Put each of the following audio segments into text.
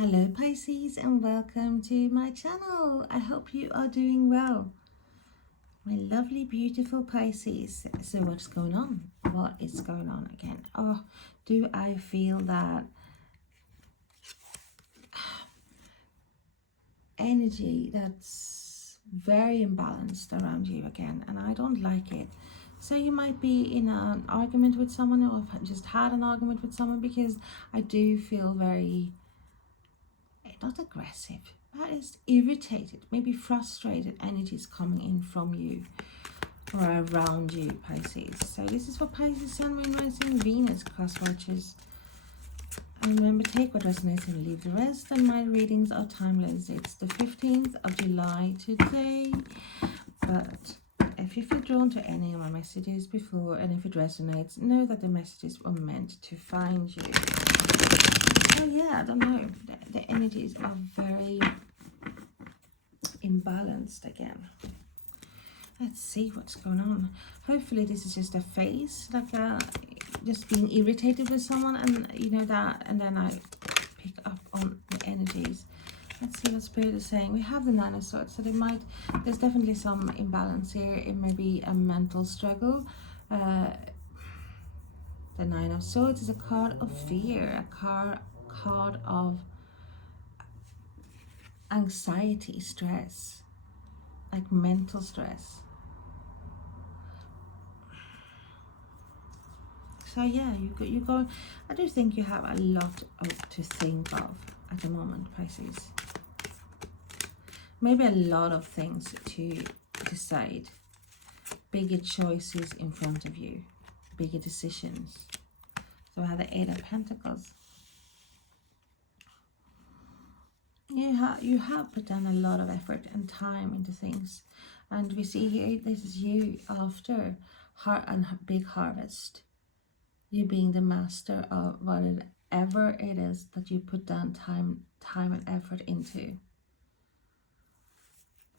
Hello Pisces, and welcome to my channel. I hope you are doing well. My lovely beautiful Pisces. So what's going on? What is going on again? Oh, do I feel that energy that's very imbalanced around you again, and I don't like it. So you might be in an argument with someone, or I've just had an argument with someone, because I do feel very, not aggressive, that is irritated, maybe frustrated energies coming in from you or around you, Pisces. So this is for Pisces, Sun, Moon, Rising, Venus, crosswatchers. And remember, take what resonates and leave the rest. And my readings are timeless. It's the 15th of July today. But if you feel drawn to any of my messages before, and if it resonates, know that the messages were meant to find you. So yeah, I don't know. The energies are very imbalanced again. Let's see what's going on. Hopefully this is just a phase, like just being irritated with someone, and you know that, and then I pick up on the energies. Let's see what Spirit is saying. We have the Nine of Swords, so there's definitely some imbalance here. It may be a mental struggle. The Nine of Swords is a card of fear, a card of anxiety, stress, like mental stress. So yeah, you go. I do think you have a lot to think of at the moment, Pisces. Maybe a lot of things to decide. Bigger choices in front of you. Bigger decisions. So I have the Eight of Pentacles. You have put down a lot of effort and time into things. And we see here, this is you after a big harvest. You being the master of whatever it is that you put down time and effort into.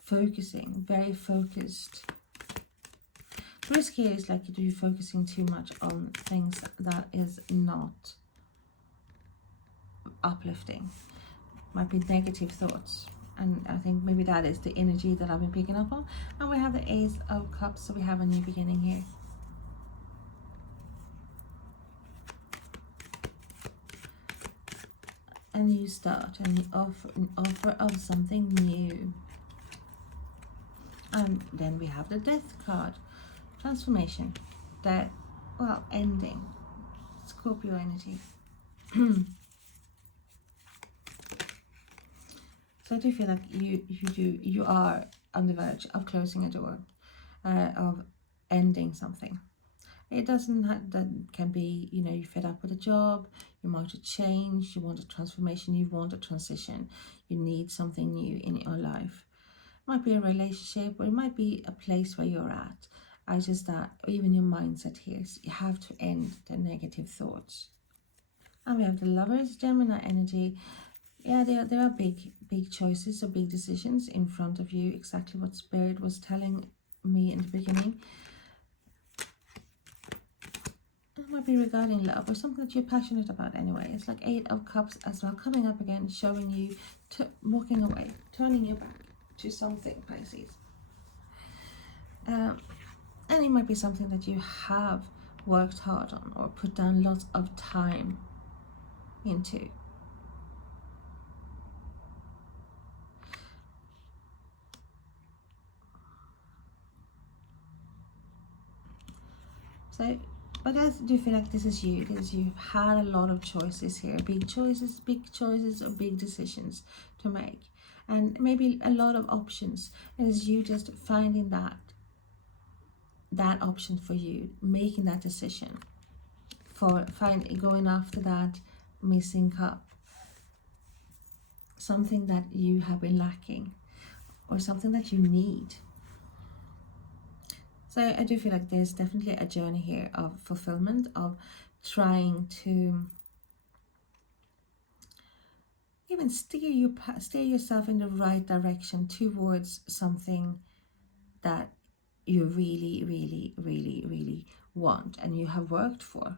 Focusing, very focused. Risk here is like you're focusing too much on things that is not uplifting. Might be negative thoughts. And I think maybe that is the energy that I've been picking up on. And we have the Ace of Cups, so we have a new beginning here. A new start, an offer of something new. And then we have the Death card. Transformation. Death. Well, ending. Scorpio energy. So I do feel like you are on the verge of closing a door, of ending something. It doesn't have, that can be, you know, you're fed up with a job, you want a change, you want a transformation, you want a transition, you need something new in your life. It might be a relationship, or it might be a place where you're at. I just that, even your mindset here, so you have to end the negative thoughts. And we have the Lovers, Gemini energy. Yeah, there are big choices or big decisions in front of you, exactly what Spirit was telling me in the beginning. It might be regarding love or something that you're passionate about anyway. It's like Eight of Cups as well, coming up again, showing you walking away, turning your back to something, Pisces. And it might be something that you have worked hard on or put down lots of time into. So, but I do feel like this is you. You've had a lot of choices here, big choices or big decisions to make, and maybe a lot of options. It is you just finding that option for you, making that decision, for going after that missing cup, something that you have been lacking, or something that you need. So I do feel like there's definitely a journey here of fulfillment, of trying to even steer yourself in the right direction towards something that you really, really, really, really want and you have worked for.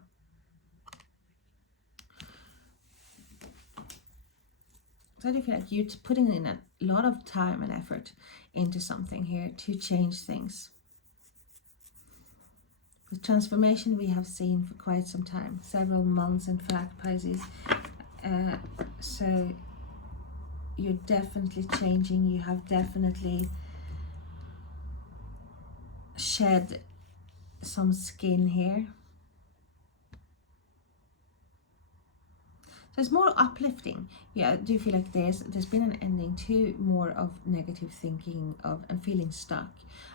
So I do feel like you're putting in a lot of time and effort into something here to change things. The transformation we have seen for quite some time, several months in fact, Pisces. So you're definitely changing. You have definitely shed some skin here. So it's more uplifting. Yeah, I do feel like there's been an ending to more of negative thinking of and feeling stuck,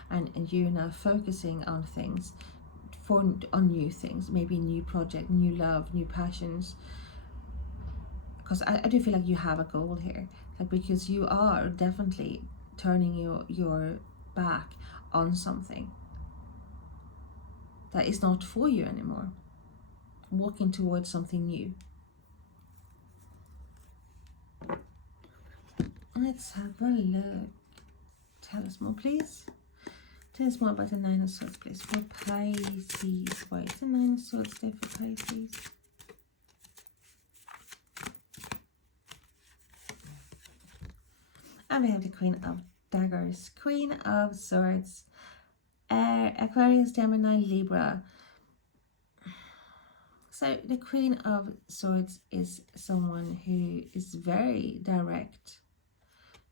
and you're now focusing on things, on new things, maybe new project, new love, new passions. Because I do feel like you have a goal here, like, because you are definitely turning your back on something that is not for you anymore, walking towards something new. Let's have a look. Tell us more, please. Tell us more about the Nine of Swords, please, for Pisces. Why is the Nine of Swords there for Pisces? And we have the Queen of Daggers, Queen of Swords, Aquarius, Gemini, Libra. So the Queen of Swords is someone who is very direct,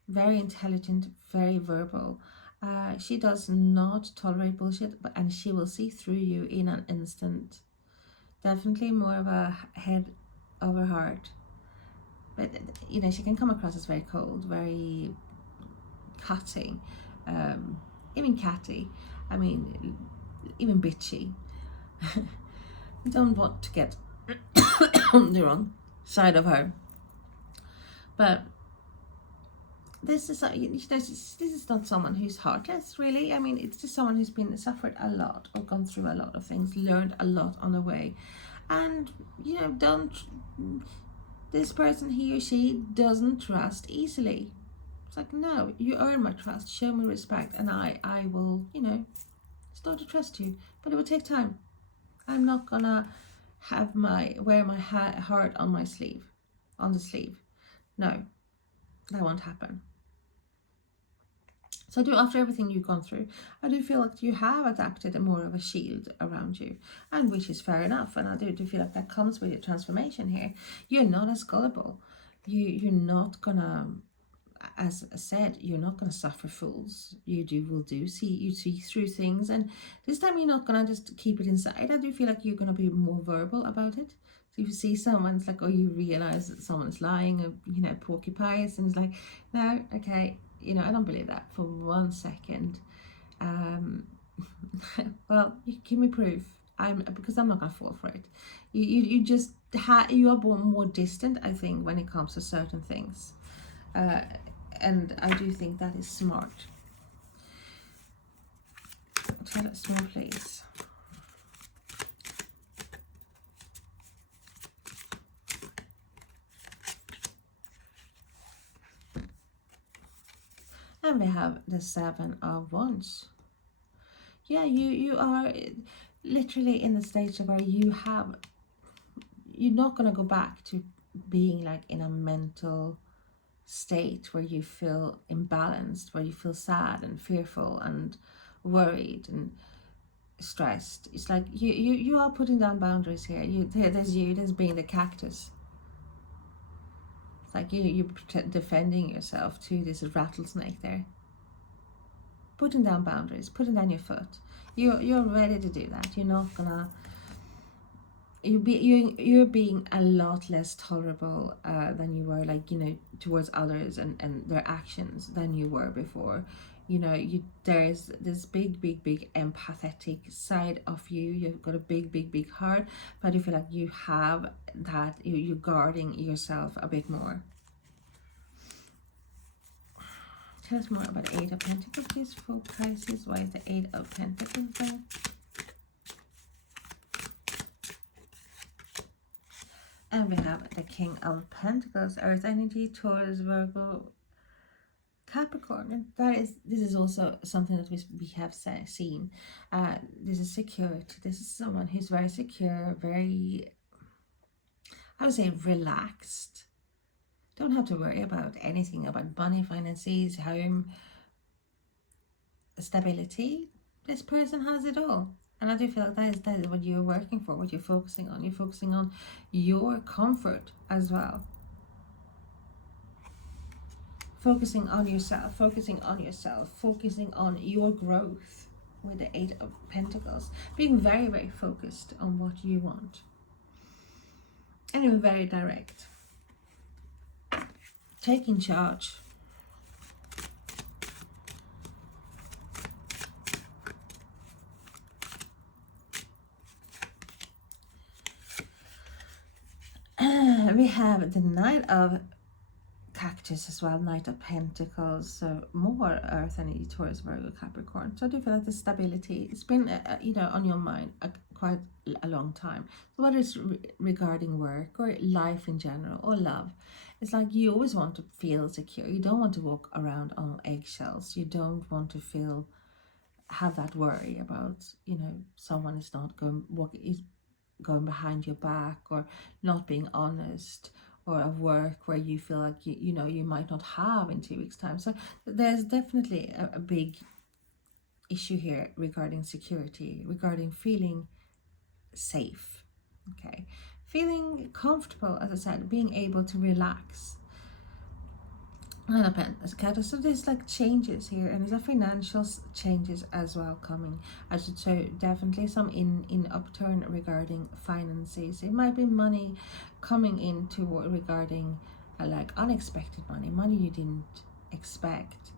very intelligent, very verbal. She does not tolerate bullshit, and she will see through you in an instant. Definitely more of a head over heart. But, you know, she can come across as very cold, very cutting, even catty. I mean, even bitchy. I don't want to get on the wrong side of her. But this is not someone who's heartless, really. I mean, it's just someone who's been suffered a lot, or gone through a lot of things, learned a lot on the way, and, you know, this person, he or she, doesn't trust easily. It's like, no, you earn my trust, show me respect, and I will, you know, start to trust you. But it will take time. I'm not gonna have wear my heart on my sleeve, on the sleeve. No, that won't happen. So after everything you've gone through, I do feel like you have adapted more of a shield around you, and which is fair enough. And I do feel like that comes with your transformation here. You're not as gullible. You're not gonna, as I said, you're not gonna suffer fools. You see through things, and this time you're not gonna just keep it inside. I do feel like you're gonna be more verbal about it. So if you see someone's like, or you realize that someone's lying, or, you know, porcupines, and it's like, no, okay, you know, I don't believe that for 1 second. Well, you give me proof. Because I'm not gonna fall for it. You just you are more distant, I think, when it comes to certain things, and I do think that is smart. Tell us more, please. And we have the Seven of Wands. Yeah, you are literally in the stage where you're not going to go back to being like in a mental state where you feel imbalanced, where you feel sad and fearful and worried and stressed. It's like you are putting down boundaries here. There's being the cactus. It's like you defending yourself to this rattlesnake there. Putting down boundaries, putting down your foot. You're ready to do that. You're not gonna. You're being a lot less tolerable than you were, like, you know, towards others and their actions than you were before. You know, there's this big empathetic side of you. You've got a big heart, but I feel like you have that. You're guarding yourself a bit more. Tell us more about the Eight of Pentacles, please, for Pisces. Why is the Eight of Pentacles there? And we have the King of Pentacles, Earth energy, Taurus, Virgo, Capricorn. And this is also something that we have seen. This is security. This is someone who's very secure, very, I would say, relaxed. Don't have to worry about anything about money, finances, home, stability. This person has it all. And I do feel like that is what you're working for, what you're focusing on. You're focusing on your comfort as well. Focusing on yourself, focusing on yourself, focusing on your growth with the Eight of Pentacles. Being very, very focused on what you want. And you're very direct. Taking charge. We have the Knight of Cactus as well, Knight of Pentacles, so more Earth energy, Taurus, Virgo, Capricorn. So I do feel like the stability, it's been you know, on your mind quite a long time. So whether it's regarding work or life in general or love, it's like you always want to feel secure. You don't want to walk around on eggshells. You don't want to have that worry about, you know, someone is not going behind your back, or not being honest, or a work where you feel like you know you might not have in 2 weeks time. So there's definitely a big issue here regarding security, regarding feeling safe, okay, feeling comfortable, as I said, being able to relax. So there's like changes here, and there's a financial changes as well coming. I should say definitely some in upturn regarding finances. It might be money coming into regarding like unexpected money you didn't expect,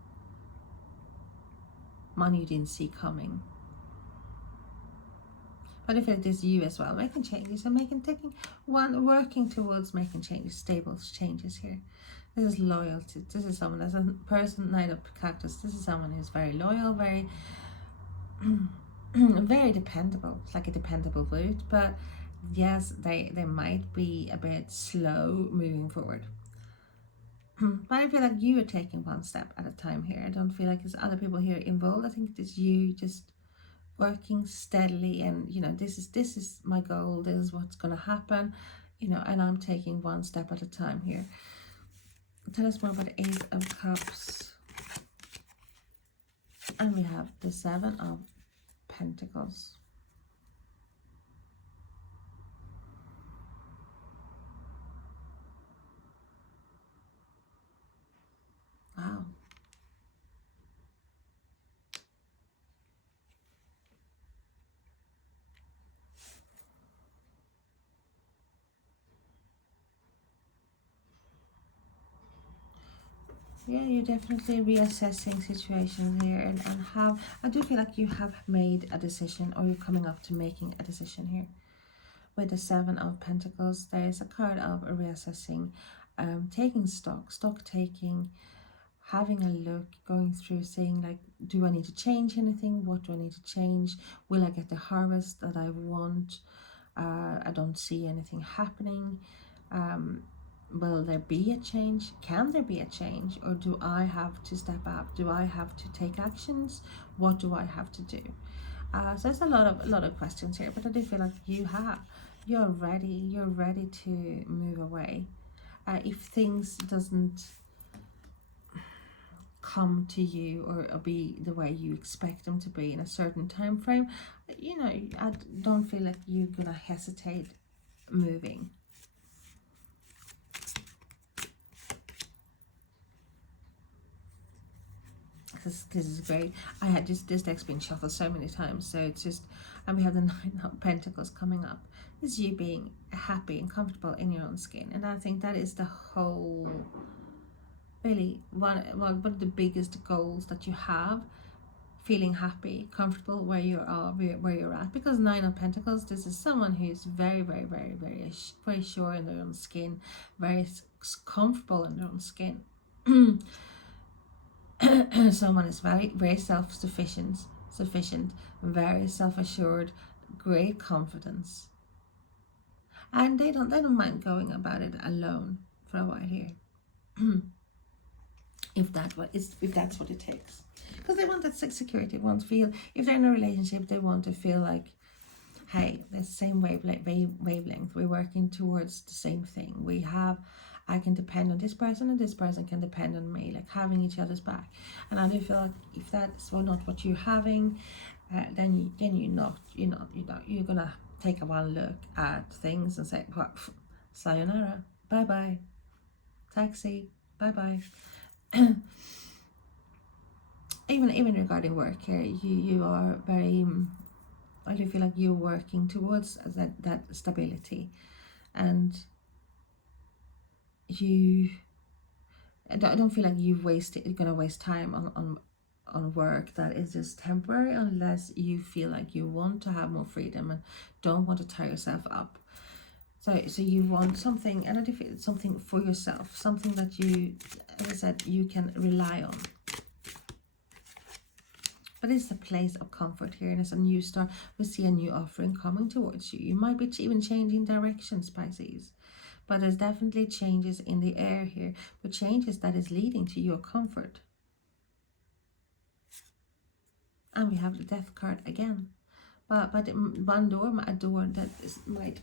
money you didn't see coming. But if it is you as well, making changes and working towards making changes, stable changes here. This is loyalty. This is someone, as a person, Knight of Cactus, this is someone who's very loyal, very very dependable. It's like a dependable root, but yes, they might be a bit slow moving forward. But I feel like you are taking one step at a time here. I don't feel like there's other people here involved. I think it's you just working steadily, and you know, this is my goal, this is what's going to happen, you know, and I'm taking one step at a time here. Tell us more about the Ace of Cups. And we have the Seven of Pentacles. Wow. Yeah, you're definitely reassessing situations here, and I do feel like you have made a decision, or you're coming up to making a decision here. With the Seven of Pentacles, there is a card of reassessing, taking stock taking, having a look, going through, saying like, do I need to change anything? What do I need to change? Will I get the harvest that I want? I don't see anything happening. Will there be a change? Can there be a change? Or do I have to step up? Do I have to take actions? What do I have to do? So there's a lot of questions here, but I do feel like you're ready to move away. If things doesn't come to you or be the way you expect them to be in a certain time frame, you know, I don't feel like you're gonna hesitate moving. This is great. I had this deck's been shuffled so many times, so it's just, and we have the Nine of Pentacles coming up. It's you being happy and comfortable in your own skin, and I think that is the whole, really one of the biggest goals that you have. Feeling happy, comfortable where you are, where you're at, because Nine of Pentacles, this is someone who's very very sure in their own skin, very comfortable in their own skin. Someone is very self-sufficient, very self-assured, great confidence, and they don't mind going about it alone for a while here. if that's what it takes, because they want that security, want to feel, if they're in a relationship, they want to feel like, hey, the same wavelength, we're working towards the same thing, we have I can depend on this person and this person can depend on me, like having each other's back. And I do feel like if that's not what you're having, then you're gonna take a one look at things and say, well, sayonara, bye bye, taxi, bye bye. even regarding work here, you are very, I do feel like you're working towards that stability, and I don't feel like you're gonna waste time on work that is just temporary, unless you feel like you want to have more freedom and don't want to tie yourself up. So you want something, and I feel it's something for yourself, something that you, as I said, you can rely on. But it's a place of comfort here, and it's a new start. We see a new offering coming towards you. You might be even changing directions, Pisces. But there's definitely changes in the air here, but changes that is leading to your comfort. And we have the Death card again. But one door, a door that might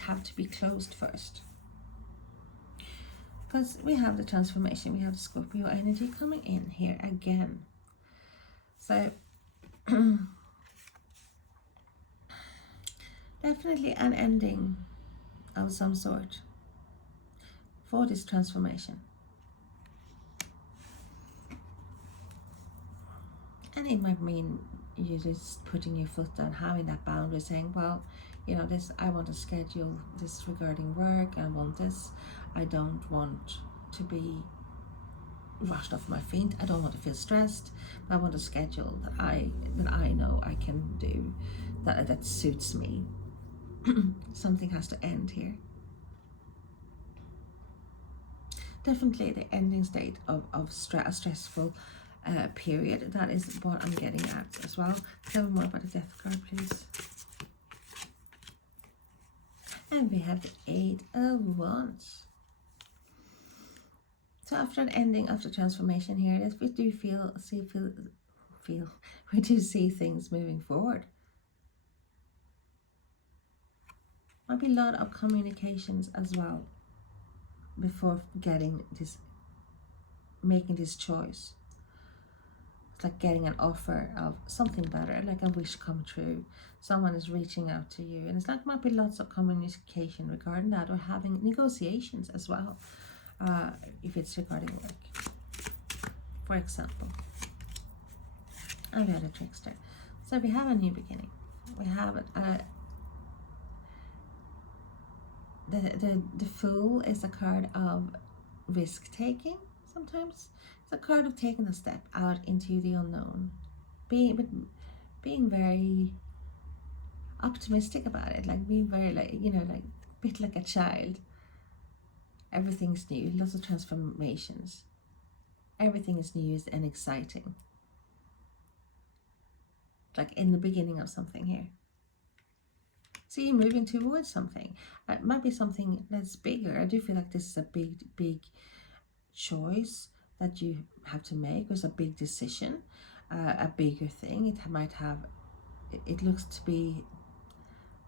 have to be closed first. Because we have the transformation, we have the Scorpio energy coming in here again. So definitely an ending of some sort for this transformation. And it might mean you just putting your foot down, having that boundary, saying, well, you know, this, I want to schedule this regarding work, I want this, I don't want to be rushed off my feet, I don't want to feel stressed, I want a schedule that I know I can do, that suits me. Something has to end here. Definitely the ending state of a stressful period. That is what I'm getting at as well. Tell me more about the Death card, please. And we have the 8 of Wands. So after an ending of the transformation here, we do we do see things moving forward. Might be a lot of communications as well before making this choice. It's like getting an offer of something better, like a wish come true. Someone is reaching out to you, and it's like might be lots of communication regarding that, or having negotiations as well, if it's regarding work, for example. And we had a trickster. So we have a new beginning. We have the Fool is a card of risk taking. Sometimes it's a card of taking a step out into the unknown, being very optimistic about it, like being very, like, you know, like a bit like a child. Everything's new, lots of transformations, everything is new and exciting, like in the beginning of something here. So you're moving towards something. It might be something that's bigger. I do feel like this is a big choice that you have to make. It's a big decision, a bigger thing. It might have, it looks to be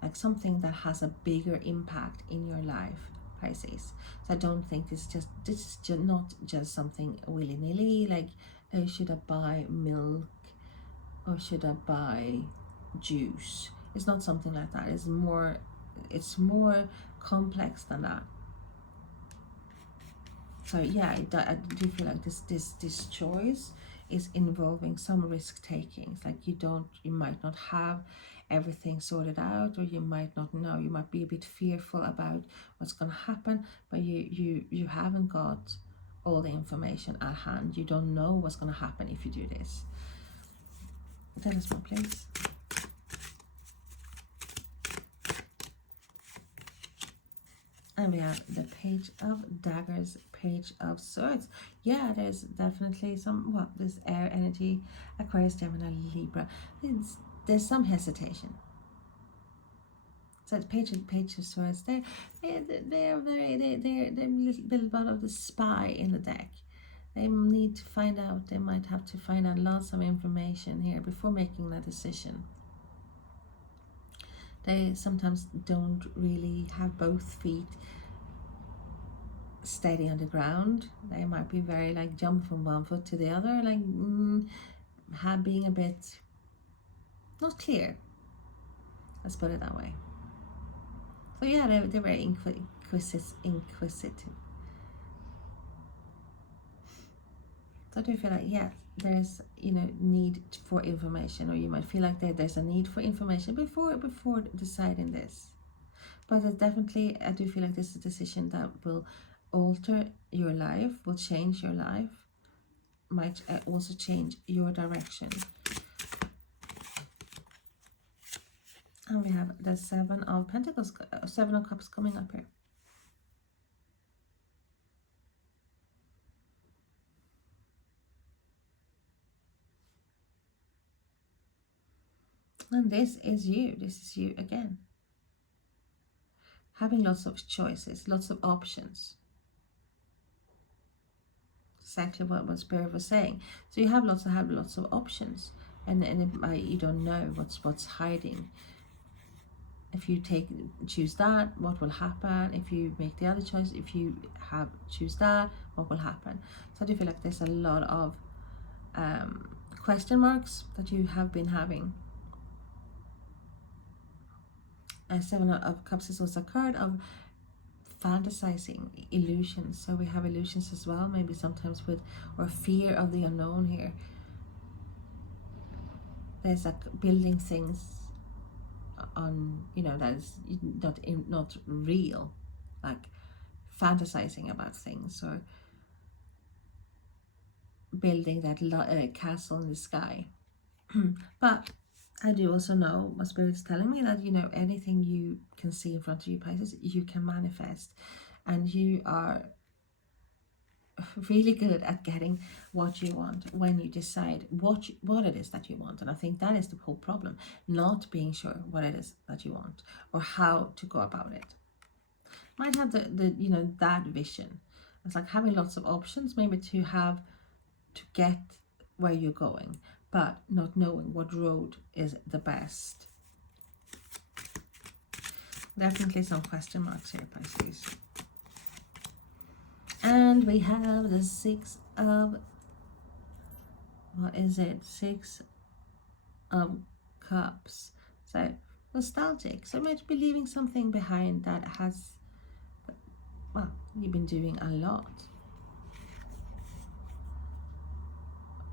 like something that has a bigger impact in your life, Pisces. So I don't think this is just not just something willy-nilly, like, oh, should I buy milk or should I buy juice? It's not something like that. It's more complex than that. So yeah, I do feel like this choice is involving some risk taking. It's like you might not have everything sorted out, or you might not know. You might be a bit fearful about what's going to happen, but you haven't got all the information at hand. You don't know what's going to happen if you do this. Tell us more, please. And we have the Page of Daggers, Page of Swords. Yeah, there's definitely some, this air energy, Aquarius, Gemini, Libra. There's some hesitation. So the Page of Swords, they're a little bit of the spy in the deck. They need to find out, they might have to find out lots of information here before making that decision. They sometimes don't really have both feet steady on the ground. They might be very like jump from one foot to the other, like being a bit not clear. Let's put it that way. So yeah, they're very inquisitive. So I do feel like, yeah, there's, you know, need for information, or you might feel like there's a need for information before deciding this. But it's definitely, I do feel like this is a decision that will alter your life, will change your life, might also change your direction. And we have the Seven of Pentacles, Seven of Cups coming up here. And this is you. This is you again. Having lots of choices, lots of options. Exactly what Spirit was saying. So you have lots of options, and you don't know what's hiding. If you choose that, what will happen? If you make the other choice, if you choose that, what will happen? So I do feel like there's a lot of question marks that you have been having. Seven of Cups is also a card of fantasizing, illusions. So we have illusions as well, maybe sometimes or fear of the unknown here. There's like building things on, you know, that is not real, like fantasizing about things, or building that castle in the sky. But I do also know what Spirit is telling me, that, you know, anything you can see in front of you, Pisces, you can manifest, and you are really good at getting what you want when you decide what it is that you want. And I think that is the whole problem, not being sure what it is that you want or how to go about it. Might have the you know, that vision. It's like having lots of options, maybe to get where you're going, but not knowing what road is the best. Definitely some question marks here, Pisces. And we have the Six of, what is it? Six of Cups. So nostalgic. So you might be leaving something behind that has, well, you've been doing a lot,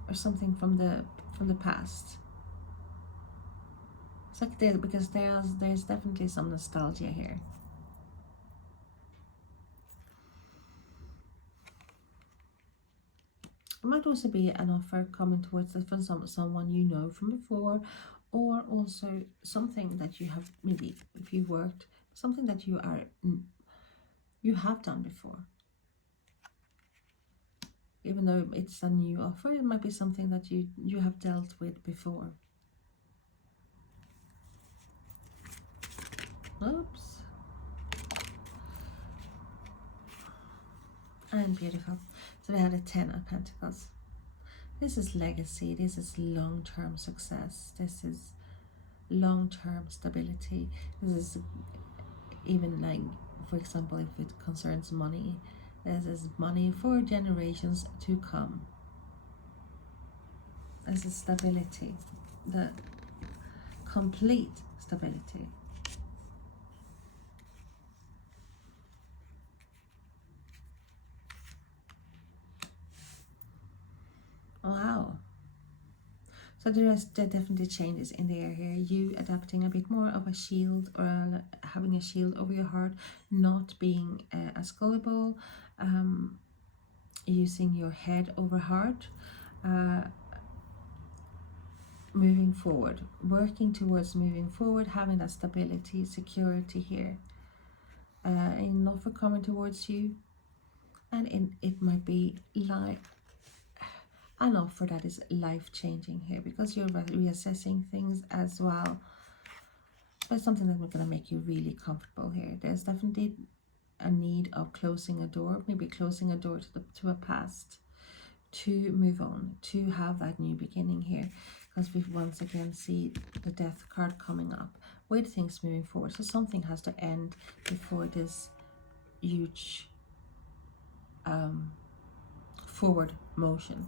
or something from the past. It's like because there's definitely some nostalgia here. It might also be an offer coming towards us from someone you know from before, or also something that you have, maybe if you worked, something that you have done before. Even though it's a new offer, it might be something that you have dealt with before. Oops. And beautiful. So we have the Ten of Pentacles. This is legacy. This is long-term success. This is long-term stability. This is even, like, for example, if it concerns money, this is money for generations to come. This is stability, the complete stability. Wow. So there are definitely changes in the air here. You adapting a bit more of a shield, or having a shield over your heart, not being as gullible, using your head over heart, moving forward, working towards moving forward, having that stability, security here. An offer coming towards you, and it might be like an offer that is life-changing here, because you're reassessing things as well. But it's something that's going to make you really comfortable here. There's definitely a need of closing a door, maybe closing a door to a past, to move on, to have that new beginning here, because we once again see the Death card coming up with things moving forward. So something has to end before this huge forward motion.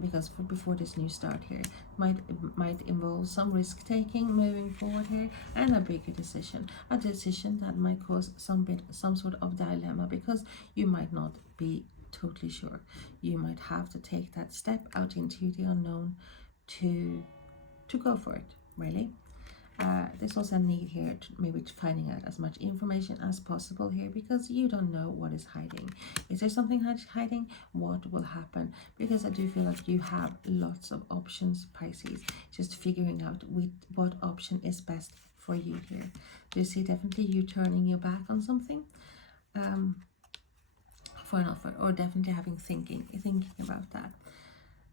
Because before this new start here might involve some risk taking moving forward here, and a bigger decision, that might cause some sort of dilemma, because you might not be totally sure. You might have to take that step out into the unknown to go for it, really. There's also a need here to maybe finding out as much information as possible here, because you don't know what is hiding. Is there something hiding? What will happen? Because I do feel like you have lots of options, Pisces. Just figuring out what option is best for you here. Do you see definitely you turning your back on something for an offer, or definitely thinking about that.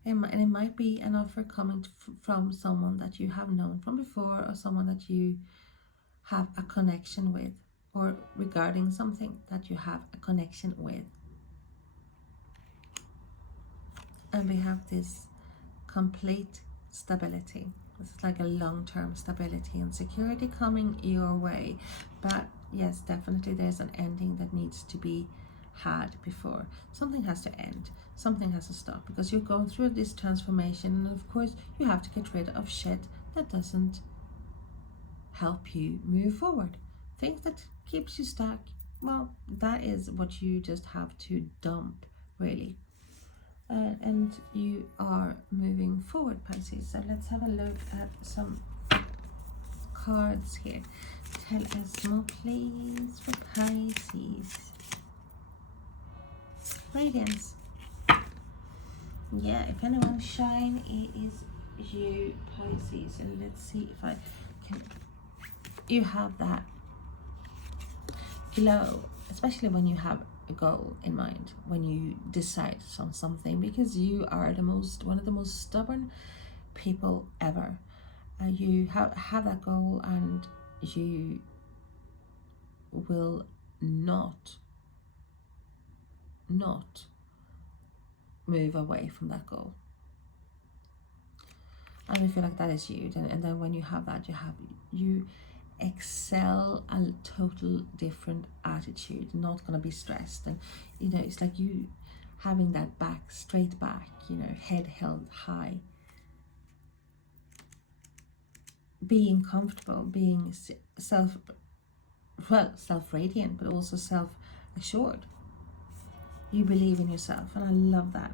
And it might be an offer coming from someone that you have known from before, or someone that you have a connection with, or regarding something that you have a connection with. And we have this complete stability. This is like a long-term stability and security coming your way. But yes, definitely there's an ending that needs to be had before. Something has to end, something has to stop, because you're going through this transformation, and of course you have to get rid of shit that doesn't help you move forward. Things that keeps you stuck, well, that is what you just have to dump, really. And you are moving forward, Pisces. So let's have a look at some cards here. Tell us more, please, for Pisces. Radiance. Yeah, if anyone shine, it is you, Pisces. And let's see if I can. You have that glow, especially when you have a goal in mind, when you decide on something, because you are one of the most stubborn people ever. You have that goal, and you will not move away from that goal. And I feel like that is you. And then when you have that, you excel a total different attitude, not gonna be stressed. And it's like you having that straight back, head held high, being comfortable, being self-radiant, but also self-assured. You believe in yourself, and I love that.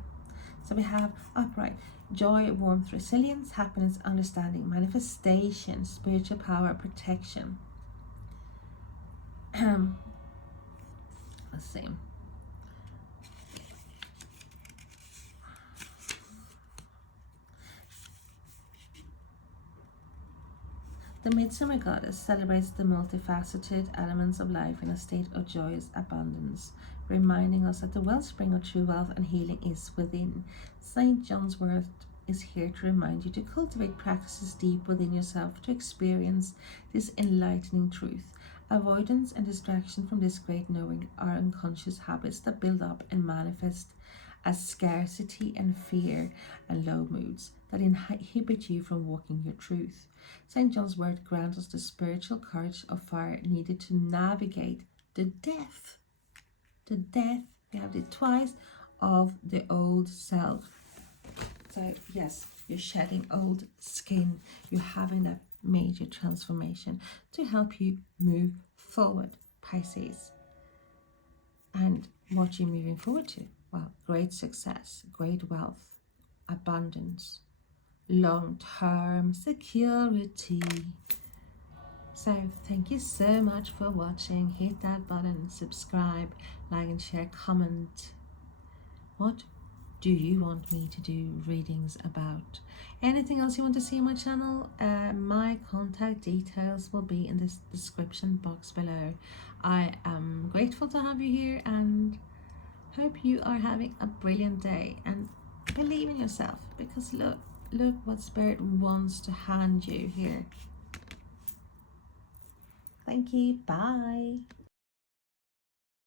So we have upright, joy, warmth, resilience, happiness, understanding, manifestation, spiritual power, protection. Let's see. The Midsummer Goddess celebrates the multifaceted elements of life in a state of joyous abundance, reminding us that the wellspring of true wealth and healing is within. St. John's Wort is here to remind you to cultivate practices deep within yourself to experience this enlightening truth. Avoidance and distraction from this great knowing are unconscious habits that build up and manifest as scarcity and fear and low moods that inhibit you from walking your truth. St. John's Wort grants us the spiritual courage of fire needed to navigate the death. We have it twice, of the old self. So yes, you're shedding old skin. You're having that major transformation to help you move forward, Pisces. And what you're moving forward to? Well, great success, great wealth, abundance, long-term security. So thank you so much for watching. Hit that button, subscribe, like and share, comment. What do you want me to do readings about? Anything else you want to see on my channel? My contact details will be in the description box below. I am grateful to have you here, and hope you are having a brilliant day, and believe in yourself, because look what Spirit wants to hand you here. Thank you. Bye.